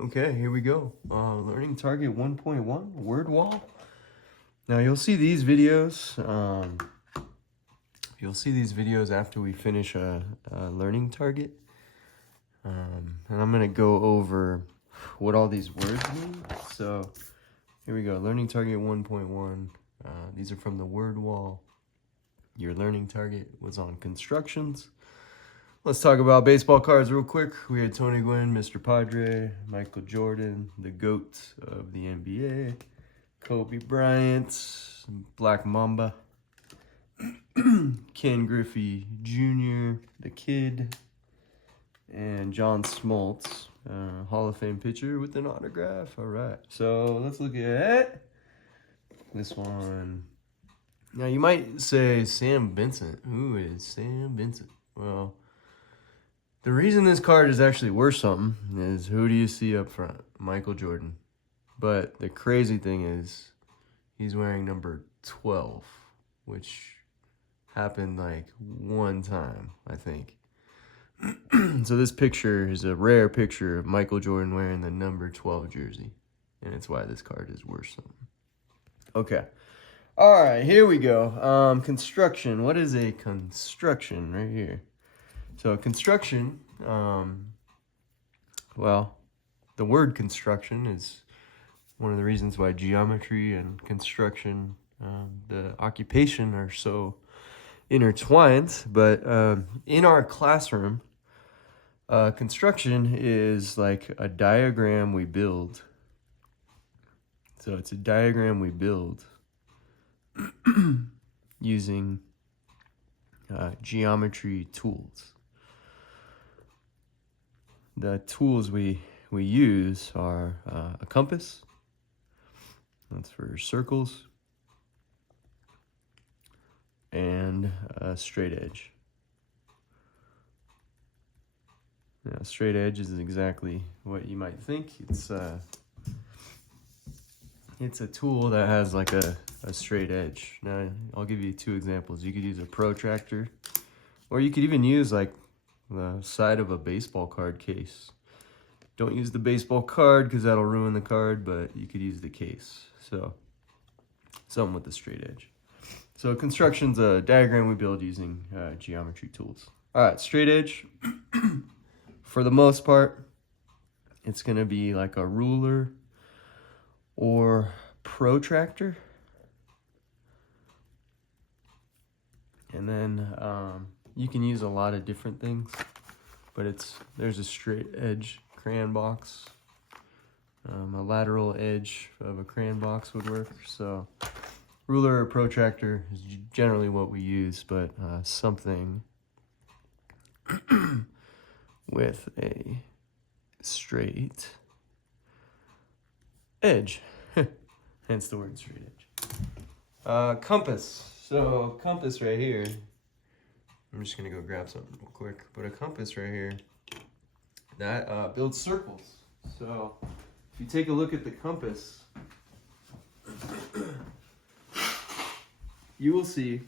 Okay, here we go. Learning Target 1.1, word wall. Now you'll see these videos. You'll see these videos after we finish a learning target. And I'm gonna go over what all these words mean. So here we go. Learning Target 1.1. These are from the word wall. Your learning target was on constructions. Let's talk about baseball cards real quick. We had Tony Gwynn, Mr. Padre, Michael Jordan, the GOAT of the NBA, Kobe Bryant, Black Mamba, Ken Griffey Jr., the Kid, and John Smoltz, Hall of Fame pitcher with an autograph. All right, so let's look at this one. Now you might say Sam Vincent. Who is Sam Vincent? Well, the reason this card is actually worth something is who do you see up front? Michael Jordan. But the crazy thing is he's wearing number 12, which happened like one time, I think. So this picture is a rare picture of Michael Jordan wearing the number 12 jersey. And it's why this card is worth something. Okay. All right, here we go. Construction. What is a construction right here? So construction, well, the word construction is one of the reasons why geometry and construction, the occupation, are so intertwined. But in our classroom, construction is like a diagram we build. So it's a diagram we build using geometry tools. The tools we use are a compass, that's for circles, and a straight edge. Now, straight edge is exactly what you might think. It's a tool that has like a straight edge. Now, I'll give you two examples. You could use a protractor, or you could even use like the side of a baseball card case. Don't use the baseball card because that'll ruin the card, but you could use the case. So something with the straight edge. So construction's a diagram we build using geometry tools. All right, straight edge. For the most part, it's going to be like a ruler or protractor. And then you can use a lot of different things, but there's a straight edge crayon box. A lateral edge of a crayon box would work. So ruler or protractor is generally what we use, but something with a straight edge, hence the word straight edge. Compass. So compass right here, I'm just gonna go grab something real quick, but a compass right here, that builds circles. So if you take a look at the compass, you will see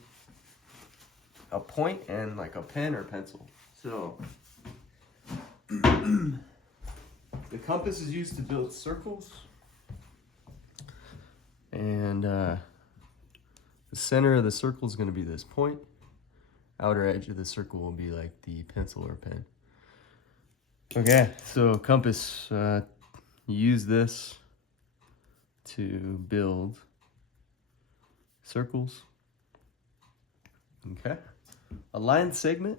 a point and like a pen or pencil. So the compass is used to build circles, and the center of the circle is going to be this point. Outer edge of the circle will be like the pencil or pen. Okay, so compass, you use this to build circles. Okay, a line segment.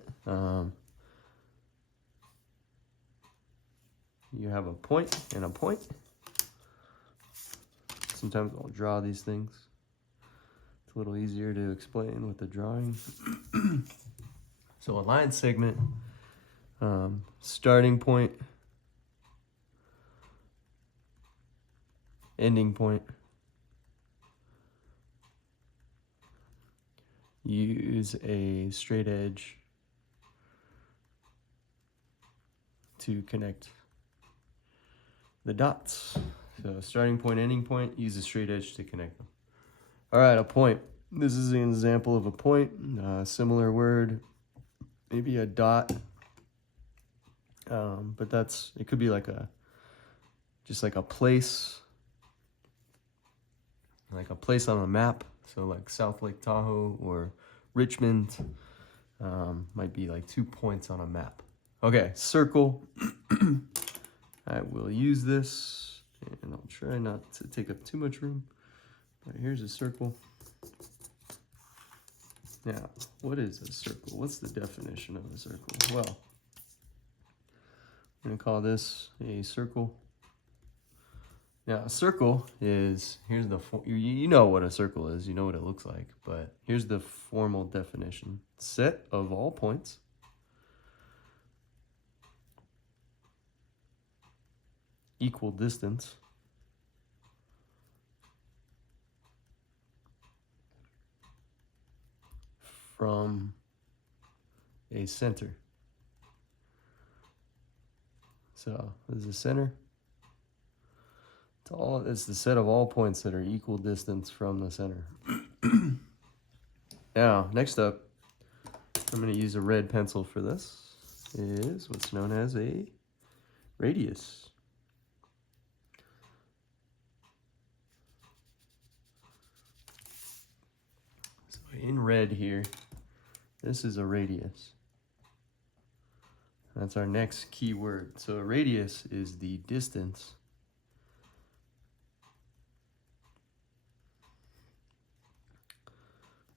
You have a point and a point. Sometimes I'll draw these things. It's a little easier to explain with the drawing. So a line segment, starting point, ending point. Use a straight edge to connect the dots. So starting point, ending point, use a straight edge to connect them. All right, a point. This is an example of a point, similar word, maybe a dot, but it could be like a just like a place on a map. So like South Lake Tahoe or Richmond might be like 2 points on a map. Okay, circle. I will use this, and I'll try not to take up too much room. But here's a circle. Now, what is a circle? What's the definition of a circle? Well, I'm going to call this a circle. Now, a circle is, here's the, you know what a circle is, you know what it looks like, but here's the formal definition. Set of all points equal distance from a center. So this is the center. It's the set of all points that are equal distance from the center. Now, next up, I'm going to use a red pencil for this. Is what's known as a radius. So in red here, this is a radius. That's our next key word. So a radius is the distance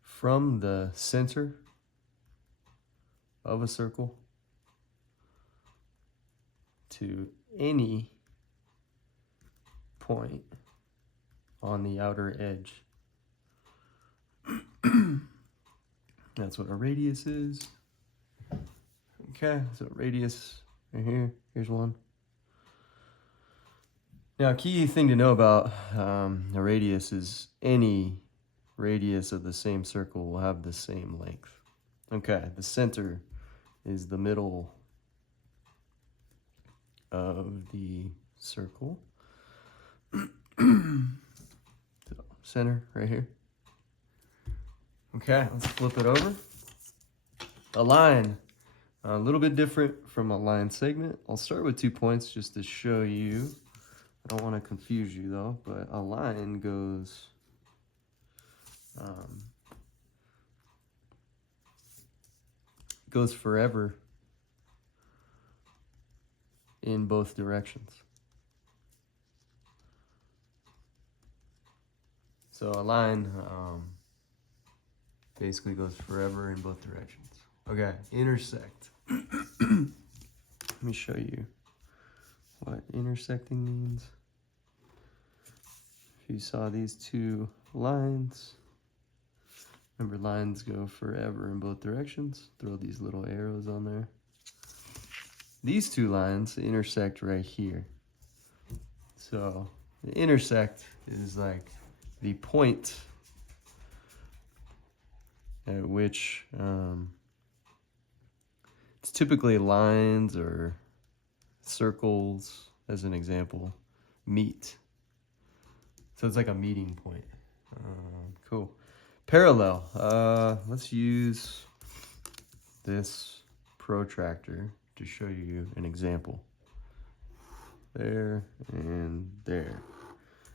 from the center of a circle to any point on the outer edge. That's what a radius is. Okay, so radius right here, here's one. Now, key thing to know about a radius is any radius of the same circle will have the same length. Okay, the center is the middle of the circle. So, center right here. Okay, let's flip it over. A line, a little bit different from a line segment. I'll start with 2 points just to show you. I don't want to confuse you though, but a line goes forever in both directions. So a line basically goes forever in both directions. Okay, intersect. Let me show you what intersecting means. If you saw these two lines, remember lines go forever in both directions. Throw these little arrows on there. These two lines intersect right here. So the intersect is like the point at which it's typically lines or circles, as an example, meet. So it's like a meeting point. Cool. Parallel. Let's use this protractor to show you an example. There and there.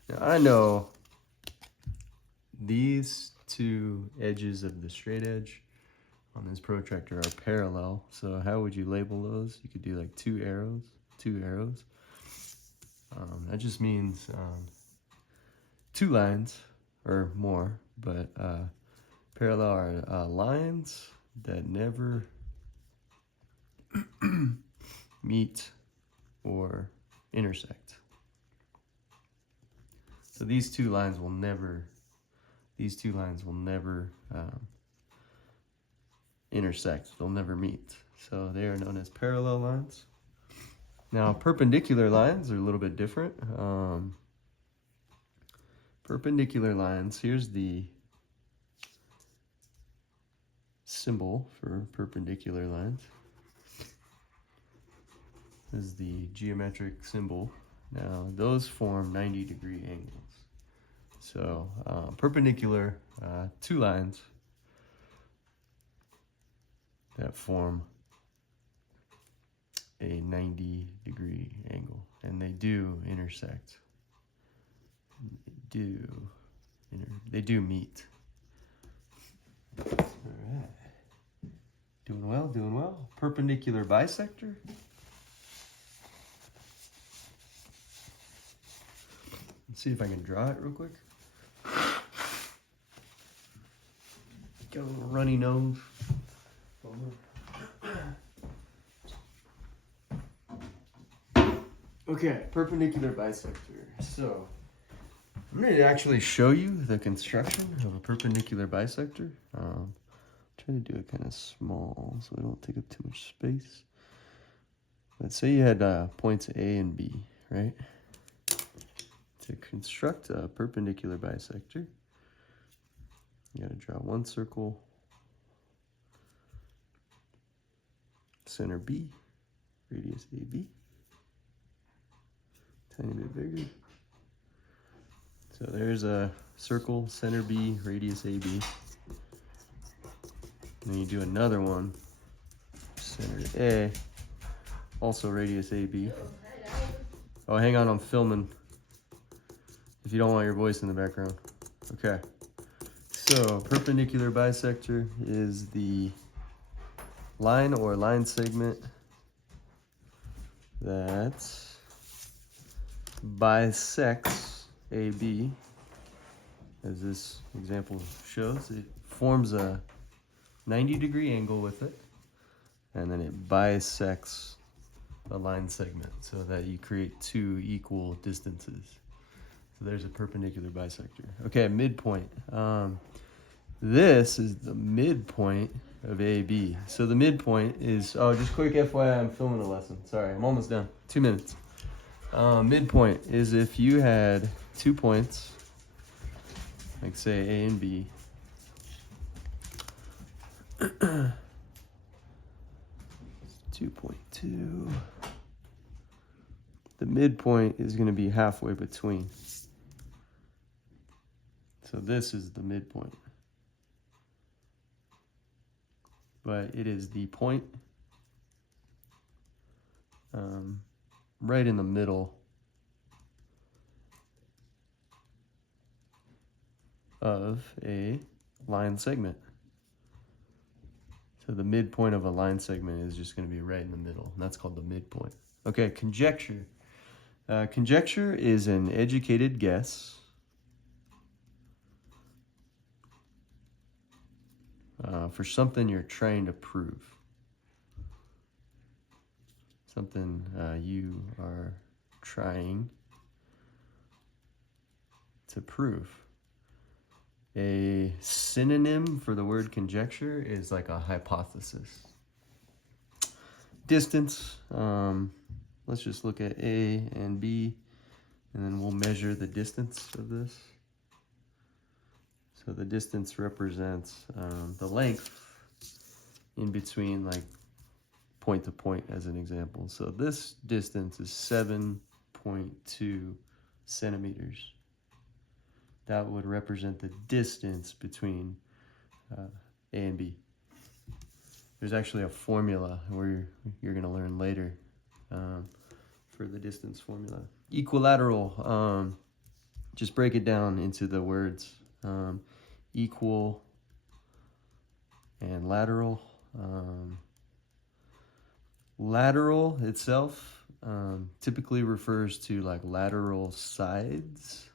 Now I know these two edges of the straight edge on this protractor are parallel. So how would you label those? You could do like two arrows. That just means two lines or more, but parallel are lines that never meet or intersect. So these two lines will never intersect. They'll never meet. So they are known as parallel lines. Now, perpendicular lines are a little bit different. Perpendicular lines, here's the symbol for perpendicular lines. This is the geometric symbol. Now, those form 90-degree angles. So, perpendicular, two lines that form a 90-degree angle. and they do intersect. They do meet. All right. Doing well, doing well. Perpendicular bisector. Let's see if I can draw it real quick. Got a little runny nose. Okay, perpendicular bisector. So, I'm going to actually show you the construction of a perpendicular bisector. Try to do it kind of small so I don't take up too much space. Let's say you had points A and B, right? To construct a perpendicular bisector, you got to draw one circle, center B, radius AB, tiny bit bigger. So there's a circle, center B, radius AB. And then you do another one, center A, also radius AB. Oh, hang on, I'm filming. If you don't want your voice in the background. Okay. So, perpendicular bisector is the line or line segment that bisects AB, as this example shows. It forms a 90-degree angle with it, and then it bisects a line segment so that you create two equal distances. So there's a perpendicular bisector. Okay, midpoint. This is the midpoint of AB. So the midpoint is, oh, just quick FYI, I'm filming a lesson. Sorry, I'm almost done. 2 minutes. Midpoint is if you had 2 points, like say A and B. 2.2. The midpoint is going to be halfway between. So this is the midpoint. But it is the point right in the middle of a line segment. So the midpoint of a line segment is just going to be right in the middle, and that's called the midpoint. Okay, conjecture. Conjecture is an educated guess for something you're trying to prove. Something you are trying to prove. A synonym for the word conjecture is like a hypothesis. Distance, let's just look at A and B, and then we'll measure the distance of this. So the distance represents the length in between, like point to point as an example. So this distance is 7.2 centimeters. That would represent the distance between A and B. There's actually a formula where you're going to learn later for the distance formula. Equilateral, just break it down into the words. Equal and lateral. Lateral itself typically refers to like lateral sides.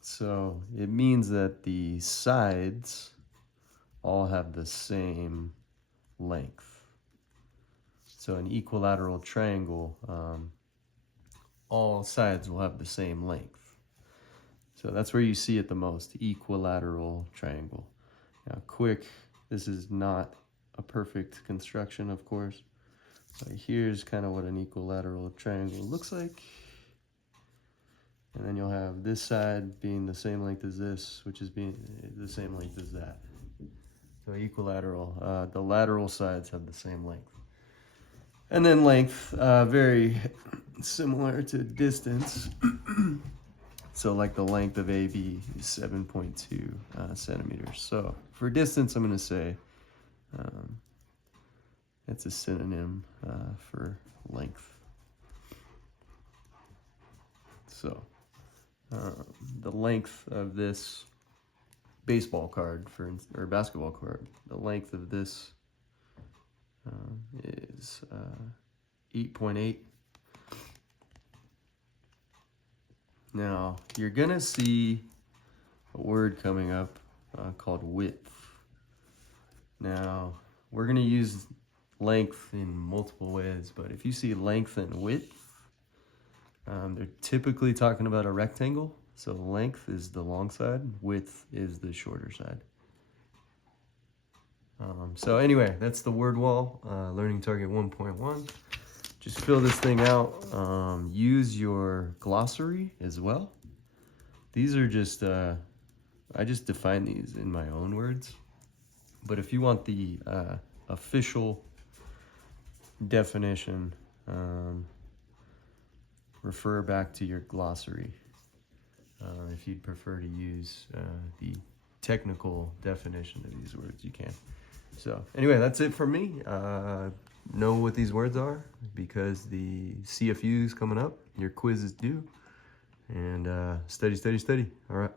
So it means that the sides all have the same length. So an equilateral triangle, all sides will have the same length. So that's where you see it the most, equilateral triangle. Now quick, this is not a perfect construction, of course, but here's kind of what an equilateral triangle looks like. And then you'll have this side being the same length as this, which is being the same length as that. So equilateral, the lateral sides have the same length. And then length, very similar to distance. So like the length of AB is 7.2 centimeters. So for distance, I'm going to say it's a synonym for length. So the length of this baseball card or basketball card, the length of this is 8.8. Now you're gonna see a word coming up called width. Now we're gonna use length in multiple ways, but if you see length and width, they're typically talking about a rectangle. So length is the long side, width is the shorter side. So anyway, that's the word wall, Learning Target 1.1. Just fill this thing out. Use your glossary as well. These are just, I just define these in my own words. But if you want the official definition, refer back to your glossary. If you'd prefer to use the technical definition of these words, you can. So anyway, that's it for me. Know what these words are because the CFU is coming up. Your quiz is due. And study, study, study. All right.